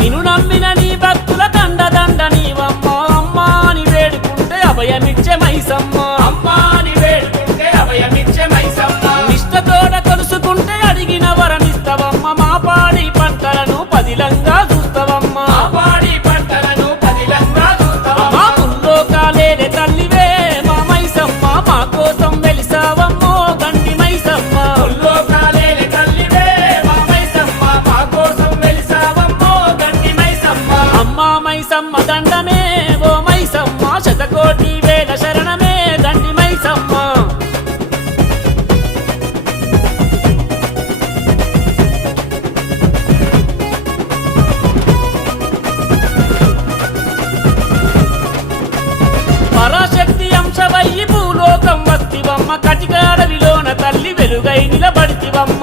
నిన్ను నమ్మిన నీ భక్తుల కండదండ నీవమ్మ అమ్మ అని వేడుకుంటే అభయమిచ్చే మైసమ్మ అమ్మా అని వేడుకుంటే అభయమిచ్చే మైసమ్మ నిష్టతోడ కొలుసుకుంటే అడిగిన వరమిస్తవమ్మ మా పాడి పంటలను పదిలంగా చూస్తవమ్మ మా పాడి పంటలను పదిలంగా చూస్తావమ్మ మా ముల్లోకాలేలే తల్లివే మా మైసమ్మ మా కోసం వెలిసావమ్మో గండి మైసమ్మ ముల్లోకాలేలే తల్లివే మా మైసమ్మ మా కోసం వెలిసావమ్మో గండి మైసమ్మ అమ్మా మైసమ్మ దండమే ఓ మైసమ్మ శతకోటి వేల శరణమే దండి మైసమ్మ పరాశక్తి అంశవయ్యి భూలోకం వస్తివమ్మ కటికాడవిలోన తల్లి వెలుగై నిలబడితివమ్మ